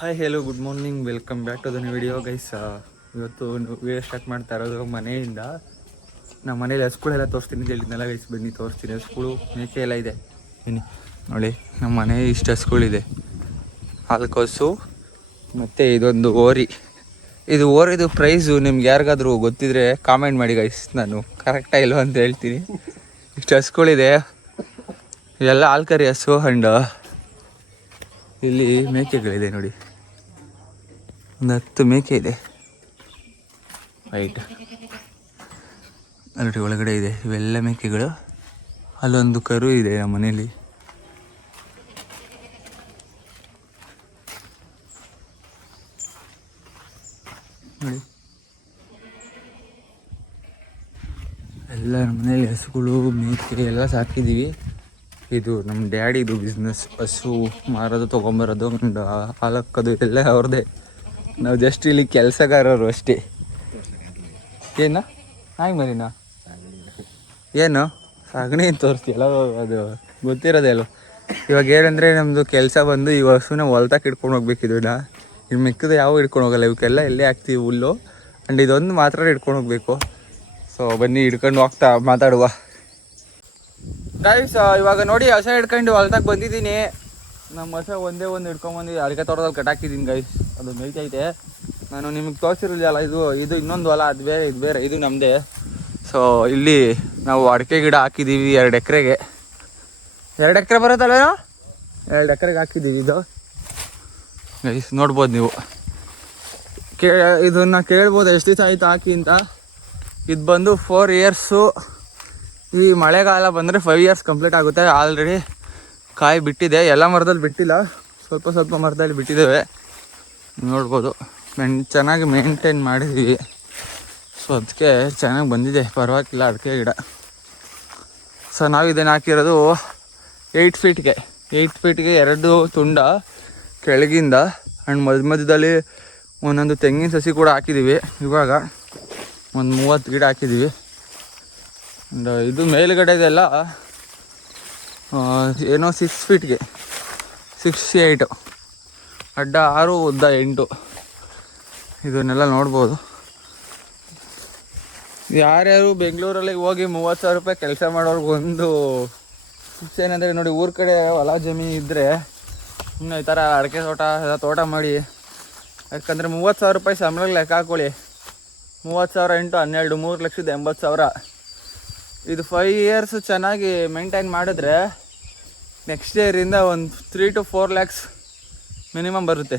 Hi hello good morning welcome back to the video guys. ಇವತ್ತು video start ಮಾಡ್ತಾ ಇರೋದು ಮನೆಯಿಂದ. ನಮ್ಮ ಮನೇಲಿ ಹಸುಗಳೆಲ್ಲ ತೋರಿಸ್ತೀನಿ ಅಂತ ಹೇಳಿದ್ನೆಲ್ಲ ಗೈಸ್, ಬನ್ನಿ ತೋರಿಸ್ತೀನಿ. ಹಸುಗಳು ಮೇಕೆ ಎಲ್ಲ ಇದೆ, ಬನ್ನಿ ನೋಡಿ. ನಮ್ಮ ಮನೆ ಇಷ್ಟು ಹಸುಗಳಿದೆ, ಹಾಲ್ಕೋಸು ಮತ್ತು ಇದೊಂದು ಓರಿ. ಇದು ಓರಿದು ಪ್ರೈಸು ನಿಮ್ಗೆ ಯಾರಿಗಾದ್ರೂ ಗೊತ್ತಿದ್ರೆ ಕಾಮೆಂಟ್ ಮಾಡಿ ಗೈಸ್, ನಾನು ಕರೆಕ್ಟಾಗಿ ಇಲ್ವ ಅಂತ ಹೇಳ್ತೀನಿ. ಇಷ್ಟು ಹಸುಗಳಿದೆ, ಇದೆಲ್ಲ ಆಲ್ಕರಿ ಹಸು. ಆ್ಯಂಡ್ ಇಲ್ಲಿ ಮೇಕೆಗಳಿದೆ ನೋಡಿ, ಒಂದು 10 ಮೇಕೆ ಇದೆ ವೈಟ್. ಅಲ್ಲಿ ಒಳಗಡೆ ಇದೆ, ಇವೆಲ್ಲ ಮೇಕೆಗಳು. ಅಲ್ಲೊಂದು ಕರು ಇದೆ ನಮ್ಮ ಮನೇಲಿ. ನೋಡಿ, ಎಲ್ಲ ನಮ್ಮ ಮನೇಲಿ ಹಸುಗಳು ಮೇಕೆ ಎಲ್ಲ ಸಾಕಿದ್ದೀವಿ. ಇದು ನಮ್ಮ ಡ್ಯಾಡಿದು ಬಿಸ್ನೆಸ್, ಹಸು ಮಾರೋದು ತೊಗೊಂಬರೋದು ಆ್ಯಂಡ್ ಹಾಲಕ್ಕೋದು ಎಲ್ಲ ಅವ್ರದ್ದೇ. ನಾವು ಜಸ್ಟ್ ಇಲ್ಲಿ ಕೆಲಸಗಾರರು ಅಷ್ಟೇ. ಏನು ನಾಯಿ ಮರಿನಾ? ಏನು ಸಗಣಿ ಅಂತ ತೋರಿಸ್ತೀಯಲ್ಲ, ಅದು ಗೊತ್ತಿರೋದೇ ಅಲ್ಲ. ಇವಾಗ ಏನಂದರೆ ನಮ್ಮದು ಕೆಲಸ ಬಂದು ಈ ಹಸುನ ಹೊಲ್ತಕ್ಕೆ ಹಿಡ್ಕೊಂಡು ಹೋಗ್ಬೇಕಿದ್ದು. ಇನ್ನು ಮಿಕ್ಕದು ಯಾವ ಹಿಡ್ಕೊಂಡು ಹೋಗಲ್ಲ, ಇವಕ್ಕೆಲ್ಲ ಎಲ್ಲೇ ಹಾಕ್ತೀವಿ ಹುಲ್ಲು. ಆ್ಯಂಡ್ ಇದೊಂದು ಮಾತ್ರ ಹಿಡ್ಕೊಂಡು ಹೋಗ್ಬೇಕು. ಸೊ ಬನ್ನಿ ಹಿಡ್ಕೊಂಡು ಹೋಗ್ತಾ ಮಾತಾಡುವ ಗೈಸ್. ಇವಾಗ ನೋಡಿ, ಹಸ ಹಿಡ್ಕೊಂಡು ಹೊಲ್ತಕ್ಕೆ ಬಂದಿದ್ದೀನಿ. ನಮ್ಮ ಹಸ ಒಂದೇ ಒಂದು ಹಿಡ್ಕೊಂಬಂದು ಅಡಿಕೆ ತೋಟದಲ್ಲಿ ಕಟ್ಟಾಕಿದ್ದೀನಿ ಗೈಸ್. ಅದು ಮೇಯ್ತೈತೆ. ನಾನು ನಿಮಗೆ ತೋರಿಸಿರಲಿಲ್ಲ, ಇದು ಇನ್ನೊಂದು ಹೊಲ, ಅದು ಬೇರೆ ಇದು ಬೇರೆ, ಇದು ನಮ್ಮದೇ. ಸೊ ಇಲ್ಲಿ ನಾವು ಅಡಿಕೆ ಗಿಡ ಹಾಕಿದ್ದೀವಿ 2 ಎಕರೆಗೆ. 2 ಎಕರೆ ಬರುತ್ತಲ್ವೇನೋ, 2 ಎಕರೆಗೆ ಹಾಕಿದ್ದೀವಿ. ಇದು ಗೈಸ್ ನೋಡ್ಬೋದು ನೀವು. ಇದನ್ನು ಕೇಳ್ಬೋದು ಎಷ್ಟು ದಿವಸ ಆಯಿತು ಹಾಕಿ ಅಂತ. ಇದು ಬಂದು 4 ಇಯರ್ಸು. ಈ ಮಳೆಗಾಲ ಬಂದರೆ 5 ಇಯರ್ಸ್ ಕಂಪ್ಲೀಟ್ ಆಗುತ್ತೆ. ಆಲ್ರೆಡಿ ಕಾಯಿ ಬಿಟ್ಟಿದೆ, ಎಲ್ಲ ಮರದಲ್ಲಿ ಬಿಟ್ಟಿಲ್ಲ, ಸ್ವಲ್ಪ ಸ್ವಲ್ಪ ಮರದಲ್ಲಿ ಬಿಟ್ಟಿದ್ದೇವೆ. ನೋಡ್ಬೋದು, ಚೆನ್ನಾಗಿ ಮೇಂಟೈನ್ ಮಾಡಿದ್ದೀವಿ. ಸೊ ಅದಕ್ಕೆ ಚೆನ್ನಾಗಿ ಬಂದಿದೆ, ಪರವಾಗಿಲ್ಲ ಅಡಿಕೆ ಗಿಡ. ಸೊ ನಾವು ಇದನ್ನು ಹಾಕಿರೋದು 8 ಫೀಟ್ಗೆ 2 ತುಂಡ ಕೆಳಗಿಂದ. ಆ್ಯಂಡ್ ಮಧ್ಯದಲ್ಲಿ ಒಂದೊಂದು ತೆಂಗಿನ ಸಸಿ ಕೂಡ ಹಾಕಿದ್ದೀವಿ. ಇವಾಗ ಒಂದು 30 ಗಿಡ ಹಾಕಿದ್ದೀವಿ. ಆ್ಯಂಡ್ ಇದು ಮೇಲುಗಡೆದೆಲ್ಲ ಏನೋ 6 ಫೀಟ್ಗೆ 68, ಅಡ್ಡ 6, ಉದ್ದ 8. ಇದನ್ನೆಲ್ಲ ನೋಡ್ಬೋದು. ಯಾರ್ಯಾರು ಬೆಂಗಳೂರಲ್ಲಿ ಹೋಗಿ 30,000 ರೂಪಾಯಿ ಕೆಲಸ ಮಾಡೋರ್ಗೆ ಒಂದು ಏನಂದರೆ ನೋಡಿ, ಊರ ಕಡೆ ಹೊಲ ಜಮೀನು ಇದ್ದರೆ ಸುಮ್ಮನೆ ಈ ಥರ ಅಡಿಕೆ ತೋಟ ಎಲ್ಲ ತೋಟ ಮಾಡಿ. ಯಾಕಂದರೆ 30,000 ರೂಪಾಯಿ ಸಂಬಳಕ್ಕೆ ಲೆಕ್ಕ ಹಾಕ್ಕೊಳ್ಳಿ. 30,000 × 12 3,80,000. ಇದು 5 ಇಯರ್ಸ್ ಚೆನ್ನಾಗಿ ಮೇಂಟೈನ್ ಮಾಡಿದ್ರೆ ನೆಕ್ಸ್ಟ್ ಇಯರಿಂದ ಒಂದು 3 to 4 lakhs ಮಿನಿಮಮ್ ಬರುತ್ತೆ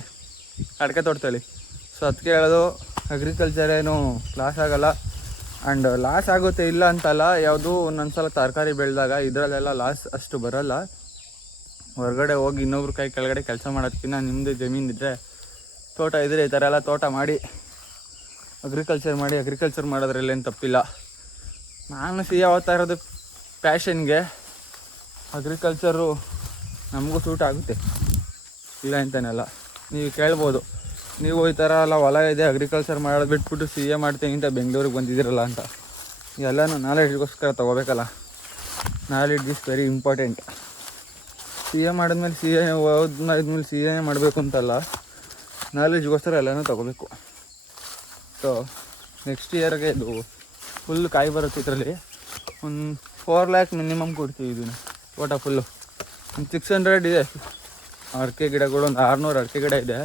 ಅಡಿಕೆ ತೋಟದಲ್ಲಿ. ಸೊ ಅದಕ್ಕೆ ಹೇಳೋದು, ಅಗ್ರಿಕಲ್ಚರ್ ಏನು ಲಾಸ್ ಆಗೋಲ್ಲ. ಆ್ಯಂಡ್ ಲಾಸ್ ಆಗುತ್ತೆ ಇಲ್ಲ ಅಂತಲ್ಲ, ಯಾವುದು ಒಂದೊಂದು ಸಲ ತರಕಾರಿ ಬೆಳೆದಾಗ ಇದರಲ್ಲೆಲ್ಲ ಲಾಸ್ ಅಷ್ಟು ಬರೋಲ್ಲ. ಹೊರಗಡೆ ಹೋಗಿ ಇನ್ನೊಬ್ರು ಕೈ ಕೆಳಗಡೆ ಕೆಲಸ ಮಾಡೋದಕ್ಕಿಂತ ನಿಮ್ಮದು ಜಮೀನಿದ್ರೆ, ತೋಟ ಇದ್ದರೆ ಈ ಥರ ಎಲ್ಲ ತೋಟ ಮಾಡಿ ಅಗ್ರಿಕಲ್ಚರ್ ಮಾಡೋದ್ರಲ್ಲೇನು ತಪ್ಪಿಲ್ಲ. ನಾನು ಓದ್ತಾ ಇರೋದು ಪ್ಯಾಷನ್ಗೆ. ಅಗ್ರಿಕಲ್ಚರು ನಮಗೂ ಸೂಟ್ ಆಗುತ್ತೆ, ಇಲ್ಲ ಅಂತನಲ್ಲ. ನೀವು ಕೇಳ್ಬೋದು, ನೀವು ಈ ಥರ ಎಲ್ಲ ಹೊಲ ಇದೆ ಅಗ್ರಿಕಲ್ಚರ್ ಮಾಡೋದು ಬಿಟ್ಬಿಟ್ಟು CA ಮಾಡ್ತೀನಿ ಅಂತ ಬೆಂಗಳೂರಿಗೆ ಬಂದಿದ್ದೀರಲ್ಲ ಅಂತ. ಎಲ್ಲನೂ ನಾಲೆಡ್ಜ್ಗೋಸ್ಕರ ತೊಗೋಬೇಕಲ್ಲ. Knowledge is very important. CA ಮಾಡಿದ್ಮೇಲೆ ಓದಿದ್ಮೇಲೆ CA ಮಾಡಬೇಕು ಅಂತಲ್ಲ, ನಾಲೆಡ್ಜ್ಗೋಸ್ಕರ ಎಲ್ಲನೂ ತೊಗೋಬೇಕು. ಸೊ ನೆಕ್ಸ್ಟ್ ಇಯರ್ಗೆ ಇದು ಫುಲ್ ಕಾಯಿ ಬರುತ್ತೆ. ಇದರಲ್ಲಿ ಒಂದು 4 lakh ಮಿನಿಮಮ್ ಕೊಡ್ತೀವಿ. ಇದನ್ನು ತೋಟ ಫುಲ್ಲು ಒಂದು 600 ಇದೆ ಅಡಿಕೆ ಗಿಡಗಳು, ಒಂದು 600 ಅಡಿಕೆ ಗಿಡ ಇದೆ.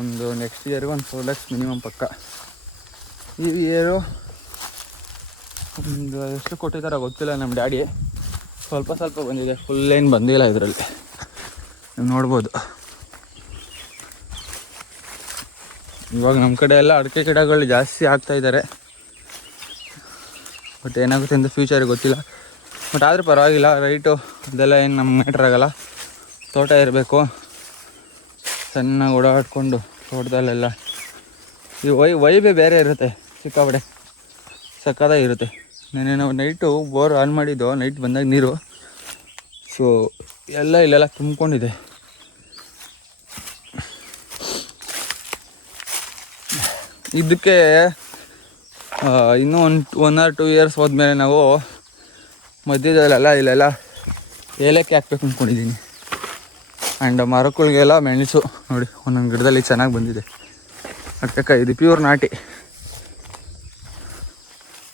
ಒಂದು ನೆಕ್ಸ್ಟ್ ಇಯರ್ಗೆ ಒಂದು 4 lakhs ಮಿನಿಮಮ್ ಪಕ್ಕ. ಈ ಇಯರು ಒಂದು ಎಷ್ಟು ಕೊಟ್ಟಿದ್ದಾರೆ ಗೊತ್ತಿಲ್ಲ ನಮ್ಮ ಡ್ಯಾಡಿ. ಸ್ವಲ್ಪ ಸ್ವಲ್ಪ ಬಂದಿದೆ, ಫುಲ್ ಏನು ಬಂದಿಲ್ಲ ಇದರಲ್ಲಿ, ನೀವು ನೋಡ್ಬೋದು. ಇವಾಗ ನಮ್ಮ ಕಡೆ ಎಲ್ಲ ಅಡಿಕೆ ಗಿಡಗಳು ಜಾಸ್ತಿ ಆಗ್ತಾಯಿದ್ದಾರೆ. ಬಟ್ ಏನಾಗುತ್ತೆ ಅಂತ ಫ್ಯೂಚರಿಗೆ ಗೊತ್ತಿಲ್ಲ. ಬಟ್ ಆದರೂ ಪರವಾಗಿಲ್ಲ, ರೈಟು ಅದೆಲ್ಲ ಏನು ನಮ್ಮ ಮ್ಯಾಟ್ರ್ ಆಗಲ್ಲ. ತೋಟ ಇರಬೇಕು, ಚೆನ್ನಾಗಿ ಓಡಾಡ್ಕೊಂಡು ತೋಟದಲ್ಲೆಲ್ಲ. ಈ ವೈಬೇ ಬೇರೆ ಇರುತ್ತೆ, ಸಿಕ್ಕಾಪಟ್ಟೆ ಸಕ್ಕತ್ತಾಗಿರುತ್ತೆ. ನಾವು ನೈಟು ಬೋರ್ ಆನ್ ಮಾಡಿದ್ದು, ನೈಟ್ ಬಂದಾಗ ನೀರು. ಸೊ ಎಲ್ಲ ಇಲ್ಲೆಲ್ಲ ತುಂಬಿಕೊಂಡಿದೆ. ಇದಕ್ಕೆ ಇನ್ನೂ 1 or 2 years ಹೋದ್ಮೇಲೆ ನಾವು ಮಧ್ಯದಲ್ಲೆಲ್ಲ ಇಲ್ಲೆಲ್ಲ ಏಲಕ್ಕಿ ಹಾಕ್ಬೇಕು ಅಂದ್ಕೊಂಡಿದ್ದೀನಿ. ಆ್ಯಂಡ್ ಮರಕ್ಕಳಿಗೆಲ್ಲ ಮೆಣಸು ನೋಡಿ ಒಂದೊಂದು ಗಿಡದಲ್ಲಿ ಚೆನ್ನಾಗಿ ಬಂದಿದೆ. ಅಡ್ಕೆಕಾಯಿ ಇದು ಪ್ಯೂರ್ ನಾಟಿ.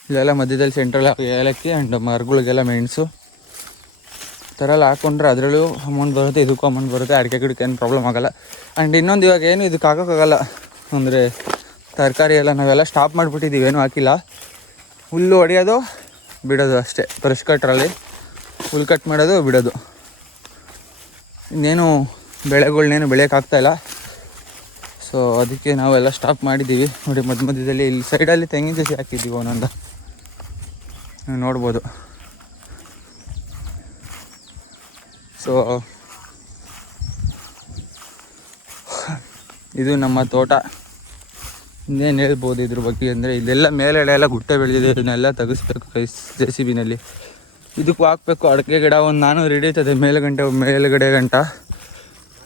ಇಲ್ಲೆಲ್ಲ ಮಧ್ಯದಲ್ಲಿ ಸೆಂಟ್ರಲ್ ಏಲಕ್ಕಿ ಆ್ಯಂಡ್ ಮರಗಳಿಗೆಲ್ಲ ಮೆಣಸು ಈ ಥರ ಎಲ್ಲ ಹಾಕ್ಕೊಂಡ್ರೆ ಅದರಲ್ಲೂ ಅಮೌಂಟ್ ಬರುತ್ತೆ, ಇದಕ್ಕೂ ಅಮೌಂಟ್ ಬರುತ್ತೆ. ಅಡಿಕೆ ಗಿಡಕ್ಕೆ ಏನು ಪ್ರಾಬ್ಲಮ್ ಆಗೋಲ್ಲ. ಆ್ಯಂಡ್ ಇನ್ನೊಂದು ಇವಾಗ ಏನು ಇದಕ್ಕೆ ಹಾಕೋಕ್ಕಾಗಲ್ಲ ಅಂದರೆ ತರಕಾರಿ ಎಲ್ಲ ನಾವೆಲ್ಲ ಸ್ಟಾಪ್ ಮಾಡಿಬಿಟ್ಟಿದ್ದೀವಿ, ಏನೂ ಹಾಕಿಲ್ಲ. ಹುಲ್ಲು ಹೊಡೆಯೋದು ಬಿಡೋದು ಅಷ್ಟೇ, ಬ್ರಷ್ ಕಟ್ರಲ್ಲಿ ಹುಲ್ಲು ಕಟ್ ಮಾಡೋದು ಬಿಡೋದು. ಇನ್ನೇನು ಬೆಳೆಗಳ್ನೇನು ಬೆಳೆಯೋಕ್ಕಾಗ್ತಾಯಿಲ್ಲ. ಸೊ ಅದಕ್ಕೆ ನಾವೆಲ್ಲ ಸ್ಟಾಪ್ ಮಾಡಿದ್ದೀವಿ. ನೋಡಿ ಮಧ್ಯದಲ್ಲಿ ಇಲ್ಲಿ ಸೈಡಲ್ಲಿ ತೆಂಗಿನ ಸಸಿ ಹಾಕಿದ್ದೀವಿ ಒಂದೊಂದು, ನೀವು ನೋಡ್ಬೋದು. ಸೊ ಇದು ನಮ್ಮ ತೋಟ. ಇನ್ನೇನು ಹೇಳ್ಬೋದು ಇದ್ರ ಬಗ್ಗೆ ಅಂದರೆ, ಇಲ್ಲೆಲ್ಲ ಮೇಲೆಡೆ ಎಲ್ಲ ಗುಟ್ಟೆ ಬೆಳೆದಿದೆ, ಇದನ್ನೆಲ್ಲ ತೆಗಿಸ್ಬೇಕು JCBನಲ್ಲಿ. ಇದಕ್ಕೂ ಹಾಕ್ಬೇಕು ಅಡಿಕೆ ಗಿಡ ಒಂದು 400 ಹಿಡಿತದೆ ಮೇಲುಗಡೆ ಗಂಟ.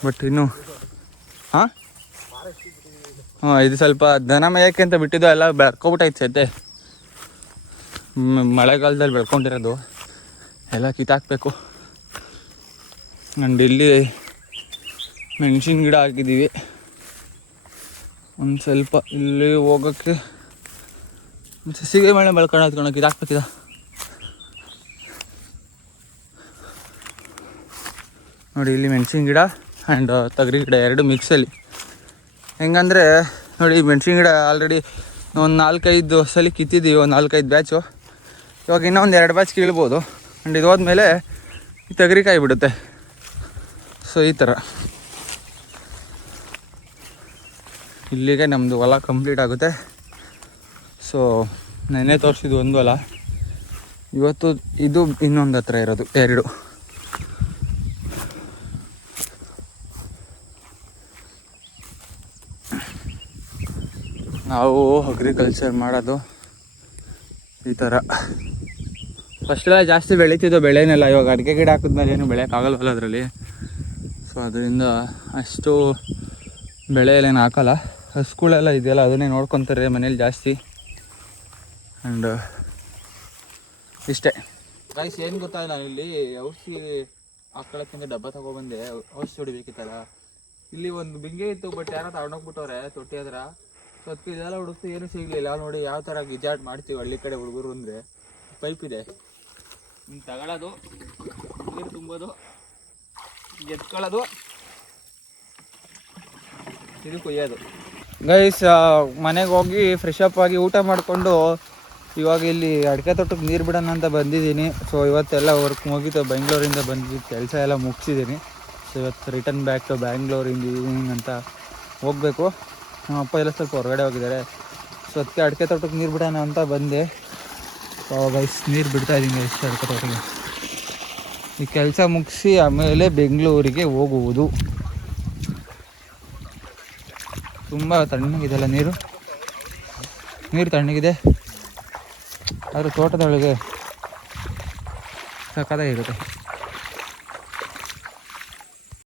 ಬಟ್ ಇನ್ನು ಹಾಂ ಇದು ಸ್ವಲ್ಪ ದನ ಮೇಯಕ್ಕೆ ಅಂತ ಬಿಟ್ಟಿದ್ದು, ಎಲ್ಲ ಬೆಳ್ಕೊಬಿಟ್ಟೈತೆ ಸದ್ದೆ. ಮಳೆಗಾಲದಲ್ಲಿ ಬೆಳ್ಕೊಂಡಿರೋದು ಎಲ್ಲ ಕಿತ್ತಾಕಬೇಕು. ಆ್ಯಂಡ್ ಇಲ್ಲಿ ಮೆಣಸಿನ ಗಿಡ ಹಾಕಿದ್ದೀವಿ. ಒಂದು ಸ್ವಲ್ಪ ಇಲ್ಲಿ ಹೋಗೋಕ್ಕೆ ಸಸಿಗೆ ಮಳೆ ಬೆಳ್ಕೊಂಡು ಕಿತ್ತಾಕ್ಬೇಕಿದ. ನೋಡಿ ಇಲ್ಲಿ ಮೆಣಸಿನ ಗಿಡ ಆ್ಯಂಡ್ ತೊಗರಿ ಗಿಡ ಎರಡು ಮಿಕ್ಸಲ್ಲಿ. ಹೆಂಗಂದರೆ ನೋಡಿ ಮೆಣಸಿನ ಗಿಡ ಆಲ್ರೆಡಿ ಒಂದು 4-5 ಸಲ ಕಿತ್ತಿದ್ದೀವಿ, ಒಂದು 4-5 ಬ್ಯಾಚು. ಇವಾಗ ಇನ್ನೊಂದು 2 ಬ್ಯಾಚ್ ಕೀಳ್ಬೋದು. ಆ್ಯಂಡ್ ಇದು ಹೋದ್ಮೇಲೆ ಈ ತೊಗರಿಕಾಯಿ ಬಿಡುತ್ತೆ. ಸೊ ಈ ಥರ ಇಲ್ಲಿಗೆ ನಮ್ಮದು ಹೊಲ ಕಂಪ್ಲೀಟ್ ಆಗುತ್ತೆ. ಸೊ ನೆನ್ನೆ ತೋರಿಸಿದ್ದು ಒಂದು ಹೊಲ, ಇವತ್ತು ಇದು ಇನ್ನೊಂದು ಹತ್ರ ಇರೋದು 2. ನಾವು ಅಗ್ರಿಕಲ್ಚರ್ ಮಾಡೋದು ಈ ಥರ. ಫಸ್ಟೆಲ್ಲ ಜಾಸ್ತಿ ಬೆಳೀತಿದ್ದೋ ಬೆಳೆನೆಲ್ಲ, ಇವಾಗ ಅಡಿಕೆ ಗಿಡ ಹಾಕಿದ್ಮೇಲೆ ಏನು ಬೆಳೆಯೋಕ್ಕಾಗಲ್ವಲ್ಲ ಅದರಲ್ಲಿ. ಸೊ ಅದರಿಂದ ಅಷ್ಟು ಬೆಳೆ ಏನು ಹಾಕೋಲ್ಲ. ಹಸುಗಳೆಲ್ಲ ಇದೆಯಲ್ಲ ಅದನ್ನೇ ನೋಡ್ಕೊತಾರೆ ಮನೇಲಿ ಜಾಸ್ತಿ. ಆ್ಯಂಡ್ ಇಷ್ಟೇ ಗೈಸ್. ಏನು ಗೊತ್ತಾ, ನಾನು ಇಲ್ಲಿ ಔಷಧಿ ಹಾಕ್ಕೊಳ್ಳೋಕ್ಕಿಂತ ಡಬ್ಬ ತೊಗೊಬಂದೆ, ಔಷಧಿ ಹೊಡಿಬೇಕಿತ್ತಲ್ಲ. ಇಲ್ಲಿ ಒಂದು ಬಿಂಗೆ ಇತ್ತು, ಬಟ್ ಯಾರೋ ತಗೊಂಡೋಗ್ಬಿಟ್ಟವ್ರೆ ತೊಟ್ಟಿ ಹತ್ರ. ಸೊ ಅದಕ್ಕೆ ಇದೆಲ್ಲ ಹುಡುಕ್ತು, ಏನೂ ಸಿಗಲಿಲ್ಲ. ನೋಡಿ ಯಾವ ಥರ ಗಿಜಾಟ್ ಮಾಡ್ತೀವಿ ಹಳ್ಳಿ ಕಡೆ ಹುಡುಗರು ಅಂದರೆ. ಪೈಪ್ ಇದೆ, ತಗೊಳ್ಳೋದು, ನೀರು ತುಂಬೋದು, ಎತ್ಕೊಳ್ಳೋದು, ಇದು ಕೊಯ್ಯೋದು. ಗೈಸ್ ಮನೆಗೆ ಹೋಗಿ ಫ್ರೆಶ್ ಅಪ್ ಆಗಿ ಊಟ ಮಾಡಿಕೊಂಡು ಇವಾಗ ಇಲ್ಲಿ ಅಡಿಕೆ ತೋಟಕ್ಕೆ ನೀರು ಬಿಡೋಣ ಅಂತ ಬಂದಿದ್ದೀನಿ. ಸೊ ಇವತ್ತೆಲ್ಲ ವರ್ಕ್ ಮುಗೀತು, ಬೆಂಗಳೂರಿಂದ ಬಂದಿದ್ದು ಕೆಲಸ ಎಲ್ಲ ಮುಗಿಸಿದ್ದೀನಿ. ಸೊ ಇವತ್ತು ರಿಟರ್ನ್ ಬ್ಯಾಕ್ ಟು ಬ್ಯಾಂಗ್ಳೂರಿಂದ ಈವ್ನಿಂಗ್ ಅಂತ ಹೋಗಬೇಕು. ನಮ್ಮ ಅಪ್ಪ ಎಲ್ಲ ಸ್ವಲ್ಪ ಹೊರಗಡೆ ಹೋಗಿದ್ದಾರೆ. ಸೊ ಅದಕ್ಕೆ ಅಡಿಕೆ ತೋಟಕ್ಕೆ ನೀರು ಬಿಡೋಣ ಅಂತ ಬಂದೆ. ಸೊ ಗೈಸ್ ನೀರು ಬಿಡ್ತಾಯಿದ್ದೀನಿ ಎಷ್ಟು ಅಡಿಕೆ ತೋಟಕ್ಕೆ. ಈ ಕೆಲಸ ಮುಗಿಸಿ ಆಮೇಲೆ ಬೆಂಗಳೂರಿಗೆ ಹೋಗುವುದು. ತುಂಬ ತಣ್ಣಗಿದೆಲ್ಲ ನೀರು ತಣ್ಣಗಿದೆ, ಆದರೆ ತೋಟದೊಳಗೆ ಸಕ್ಕತ್ತಾಗಿರುತ್ತೆ.